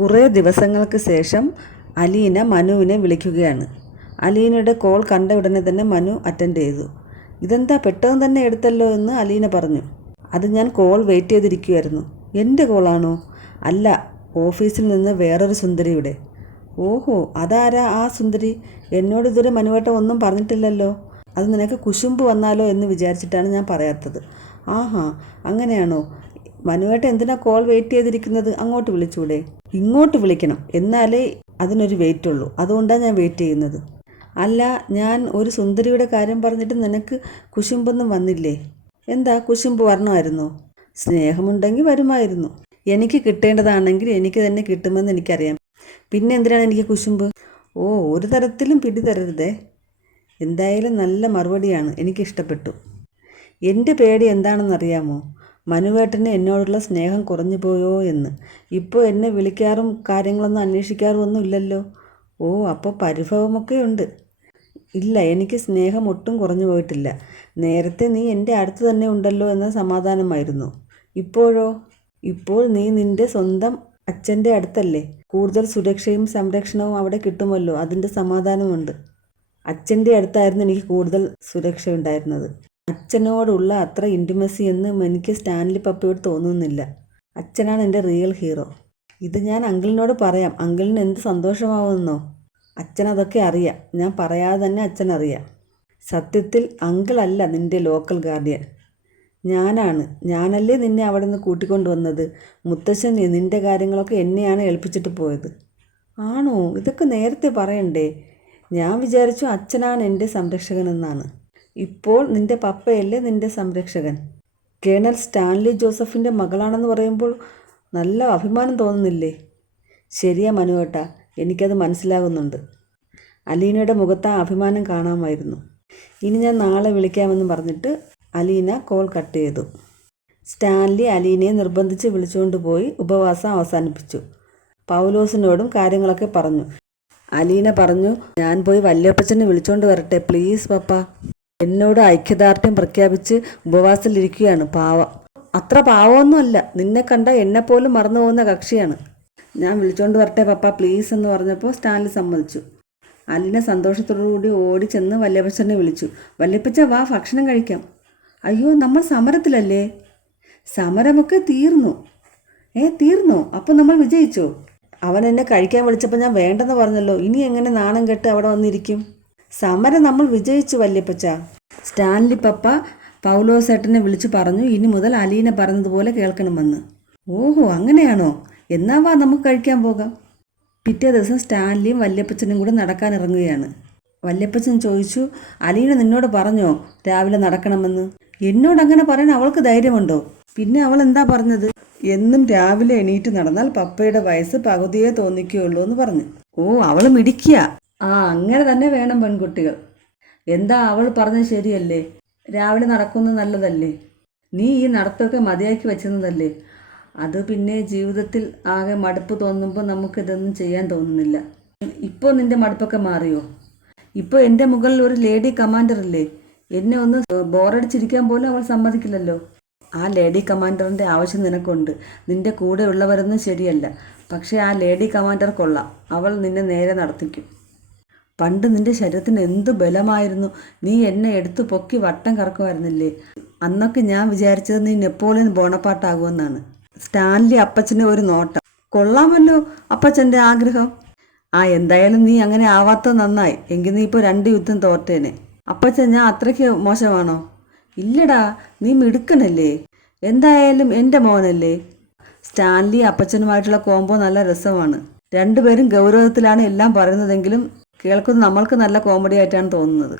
കുറേ ദിവസങ്ങൾക്ക് ശേഷം അലീന മനുവിനെ വിളിക്കുകയാണ്. അലീനയുടെ കോൾ കണ്ട ഉടനെ തന്നെ മനു അറ്റൻഡ് ചെയ്തു. ഇതെന്താ പെട്ടെന്ന് തന്നെ എടുത്തല്ലോ എന്ന് അലീന പറഞ്ഞു. അത് ഞാൻ കോൾ വെയിറ്റ് ചെയ്തിരിക്കുമായിരുന്നു. എൻ്റെ കോളാണോ? അല്ല, ഓഫീസിൽ നിന്ന് വേറൊരു സുന്ദരിയുടെ. ഓഹോ, അതാരാ ആ സുന്ദരി? എന്നോട് ഇതുവരെ മനുവേട്ടൻ ഒന്നും പറഞ്ഞിട്ടില്ലല്ലോ. അത് നിനക്ക് കുശുമ്പ് വന്നാലോ എന്ന് വിചാരിച്ചിട്ടാണ് ഞാൻ പറയാത്തത്. ആഹാ, അങ്ങനെയാണോ? മനുവേട്ടൻ എന്തിനാ കോൾ വെയിറ്റ് ചെയ്തിരിക്കുന്നത്? അങ്ങോട്ട് വിളിച്ചൂടെ? ഇങ്ങോട്ട് വിളിക്കണം, എന്നാലേ അതിനൊരു വെയിറ്റ് ഉള്ളൂ. അതുകൊണ്ടാണ് ഞാൻ വെയിറ്റ് ചെയ്യുന്നത്. അല്ല, ഞാൻ ഒരു സുന്ദരിയുടെ കാര്യം പറഞ്ഞിട്ട് നിനക്ക് കുശുമ്പൊന്നും വന്നില്ലേ? എന്താ, കുശുമ്പ് വരണമായിരുന്നോ? സ്നേഹമുണ്ടെങ്കിൽ വരുമായിരുന്നു. എനിക്ക് കിട്ടേണ്ടതാണെങ്കിൽ എനിക്ക് തന്നെ കിട്ടുമെന്ന് എനിക്കറിയാം. പിന്നെ എന്തിനാണ് എനിക്ക് കുശുമ്പ്? ഓ, ഒരു തരത്തിലും പിടിതരരുതേ. എന്തായാലും നല്ല മറുപടിയാണ്, എനിക്കിഷ്ടപ്പെട്ടു. എൻ്റെ പേടി എന്താണെന്നറിയാമോ? മനുവേട്ടന് എന്നോടുള്ള സ്നേഹം കുറഞ്ഞു പോയോ എന്ന്. ഇപ്പോൾ എന്നെ വിളിക്കാറും കാര്യങ്ങളൊന്നും അന്വേഷിക്കാറും ഒന്നും ഇല്ലല്ലോ. ഓ, അപ്പോൾ പരിഭവമൊക്കെ ഉണ്ട്. ഇല്ല, എനിക്ക് സ്നേഹം ഒട്ടും കുറഞ്ഞു പോയിട്ടില്ല. നേരത്തെ നീ എൻ്റെ അടുത്ത് തന്നെ ഉണ്ടല്ലോ എന്ന സമാധാനമായിരുന്നു. ഇപ്പോഴോ? ഇപ്പോൾ നീ നിൻ്റെ സ്വന്തം അച്ഛൻ്റെ അടുത്തല്ലേ. കൂടുതൽ സുരക്ഷയും സംരക്ഷണവും അവിടെ കിട്ടുമല്ലോ, അതിൻ്റെ സമാധാനമുണ്ട്. അച്ഛൻ്റെ അടുത്തായിരുന്നു എനിക്ക് കൂടുതൽ സുരക്ഷ ഉണ്ടായിരുന്നത്. അച്ഛനോടുള്ള അത്ര ഇൻറ്റിമസി എന്ന് എനിക്ക് സ്റ്റാൻലി പപ്പയോട് തോന്നുന്നില്ല. അച്ഛനാണ് എൻ്റെ റിയൽ ഹീറോ. ഇത് ഞാൻ അങ്കിളിനോട് പറയാം. അങ്കിളിന് എന്ത് സന്തോഷമാവുമെന്നോ. അച്ഛനതൊക്കെ അറിയാം. ഞാൻ പറയാതെ തന്നെ അച്ഛനറിയാം. സത്യത്തിൽ അങ്കിളല്ല നിൻ്റെ ലോക്കൽ ഗാർഡിയൻ, ഞാനാണ്. ഞാനല്ലേ നിന്നെ അവിടെ നിന്ന് കൂട്ടിക്കൊണ്ടുവന്നത്. മുത്തശ്ശൻ നിൻ്റെ കാര്യങ്ങളൊക്കെ എന്നെയാണ് ഏൽപ്പിച്ചിട്ട് പോയത്. ആണോ? ഇതൊക്കെ നേരത്തെ പറയണ്ടേ? ഞാൻ വിചാരിച്ചു അച്ഛനാണ് എൻ്റെ സംരക്ഷകനെന്നാണ്. ഇപ്പോൾ നിൻ്റെ പപ്പയല്ലേ നിൻ്റെ സംരക്ഷകൻ. കേണൽ സ്റ്റാൻലി ജോസഫിൻ്റെ മകളാണെന്ന് പറയുമ്പോൾ നല്ല അഭിമാനം തോന്നുന്നില്ലേ? ശരിയാ മനുവേട്ടാ, എനിക്കത് മനസ്സിലാകുന്നുണ്ട്. അലീനയുടെ മുഖത്ത് ആ അഭിമാനം കാണാമായിരുന്നു. ഇനി ഞാൻ നാളെ വിളിക്കാമെന്ന് പറഞ്ഞിട്ട് അലീന കോൾ കട്ട് ചെയ്തു. സ്റ്റാൻലി അലീനയെ നിർബന്ധിച്ച് വിളിച്ചുകൊണ്ട് പോയി ഉപവാസം അവസാനിപ്പിച്ചു. പൗലോസിനോടും കാര്യങ്ങളൊക്കെ പറഞ്ഞു. അലീന പറഞ്ഞു, ഞാൻ പോയി വല്യപ്പച്ചനെ വിളിച്ചുകൊണ്ട് വരട്ടെ പ്ലീസ് പപ്പ. എന്നോട് ഐക്യദാർഢ്യം പ്രഖ്യാപിച്ച് ഉപവാസത്തിലിരിക്കുകയാണ്. പാവം. അത്ര പാവമൊന്നുമല്ല. നിന്നെ കണ്ട എന്നെപ്പോലും മറന്നു പോകുന്ന കക്ഷിയാണ്. ഞാൻ വിളിച്ചുകൊണ്ട് വരട്ടെ പപ്പ പ്ലീസ് എന്ന് പറഞ്ഞപ്പോൾ സ്റ്റാൻലി സമ്മതിച്ചു. അലീന സന്തോഷത്തോടുകൂടി ഓടി ചെന്ന് വല്യപ്പച്ചനെ വിളിച്ചു. വല്യപ്പച്ച വാ, ഭക്ഷണം കഴിക്കാം. അയ്യോ, നമ്മൾ സമരത്തിലല്ലേ? സമരമൊക്കെ തീർന്നു. തീർന്നോ? അപ്പോൾ നമ്മൾ വിജയിച്ചോ? അവൻ എന്നെ കഴിക്കാൻ വിളിച്ചപ്പോൾ ഞാൻ വേണ്ടെന്ന് പറഞ്ഞല്ലോ. ഇനി എങ്ങനെ നാണം കെട്ട് അവിടെ വന്നിരിക്കും? സമരം നമ്മൾ വിജയിച്ചു വല്യപ്പച്ച. സ്റ്റാൻലി പപ്പ പൗലോസേട്ടനെ വിളിച്ചു പറഞ്ഞു, ഇനി മുതൽ അലീന പറഞ്ഞതുപോലെ കേൾക്കണമെന്ന്. ഓഹോ, അങ്ങനെയാണോ? എന്നാ വാ, നമുക്ക് കഴിക്കാൻ പോകാം. പിറ്റേ ദിവസം സ്റ്റാൻലിയും വല്യപ്പച്ചനും കൂടെ നടക്കാൻ ഇറങ്ങുകയാണ്. വല്യപ്പച്ചൻ ചോദിച്ചു, അലീന നിന്നോട് പറഞ്ഞോ രാവിലെ നടക്കണമെന്ന്? എന്നോടങ്ങനെ പറയാൻ അവൾക്ക് ധൈര്യമുണ്ടോ? പിന്നെ അവൾ എന്താ പറഞ്ഞത്? എന്നും രാവിലെ എണീറ്റ് നടന്നാൽ പപ്പയുടെ വയസ്സ് പകുതിയേ തോന്നിക്കുകയുള്ളൂ എന്ന് പറഞ്ഞു. ഓ, അവൾ മിടിക്കുക. അങ്ങനെ തന്നെ വേണം പെൺകുട്ടികൾ. എന്താ, അവൾ പറഞ്ഞത് ശരിയല്ലേ? രാവിലെ നടക്കുന്നത് നല്ലതല്ലേ? നീ ഈ നടത്തമൊക്കെ മതിയാക്കി വെച്ചിരുന്നതല്ലേ? അത് പിന്നെ ജീവിതത്തിൽ ആകെ മടുപ്പ് തോന്നുമ്പോൾ നമുക്കിതൊന്നും ചെയ്യാൻ തോന്നുന്നില്ല. ഇപ്പോൾ നിൻ്റെ മടുപ്പൊക്കെ മാറിയോ? ഇപ്പോൾ എൻ്റെ മുകളിൽ ഒരു ലേഡി കമാൻഡറില്ലേ? എന്നെ ഒന്ന് ബോറടിച്ചിരിക്കാൻ പോലും അവൾ സമ്മതിക്കില്ലല്ലോ. ആ ലേഡി കമാൻഡറിൻ്റെ ആവശ്യം നിനക്കുണ്ട്. നിൻ്റെ കൂടെ ഉള്ളവരൊന്നും ശരിയല്ല. പക്ഷേ ആ ലേഡി കമാൻഡർ കൊള്ളാം. അവൾ നിന്നെ നേരെ നടത്തിക്കും. പണ്ട് നിൻ്റെ ശരീരത്തിന് എന്ത് ബലമായിരുന്നു. നീ എന്നെ എടുത്തു പൊക്കി വട്ടം കറക്കുമായിരുന്നില്ലേ? അന്നൊക്കെ ഞാൻ വിചാരിച്ചത് നീ നെപ്പോളിയൻ ബോണപ്പാട്ടാകുമെന്നാണ്. സ്റ്റാൻലി അപ്പച്ചന് ഒരു നോട്ടം. കൊള്ളാമല്ലോ അപ്പച്ചൻ്റെ ആഗ്രഹം. എന്തായാലും നീ അങ്ങനെ ആവാത്തത് നന്നായി. എങ്കിൽ നീ ഇപ്പോൾ 2 യുദ്ധം തോറ്റേനെ. അപ്പച്ചൻ ഞാൻ അത്രയ്ക്ക് മോശമാണോ? ഇല്ലടാ, നീ മിടുക്കനല്ലേ. എന്തായാലും എൻ്റെ മോനല്ലേ. സ്റ്റാൻലി അപ്പച്ചനുമായിട്ടുള്ള കോംബോ നല്ല രസമാണ്. രണ്ടുപേരും ഗൗരവത്തിലാണ് എല്ലാം പറയുന്നതെങ്കിലും കേൾക്കുന്നത് നമ്മൾക്ക് നല്ല കോമഡി ആയിട്ടാണ് തോന്നുന്നത്.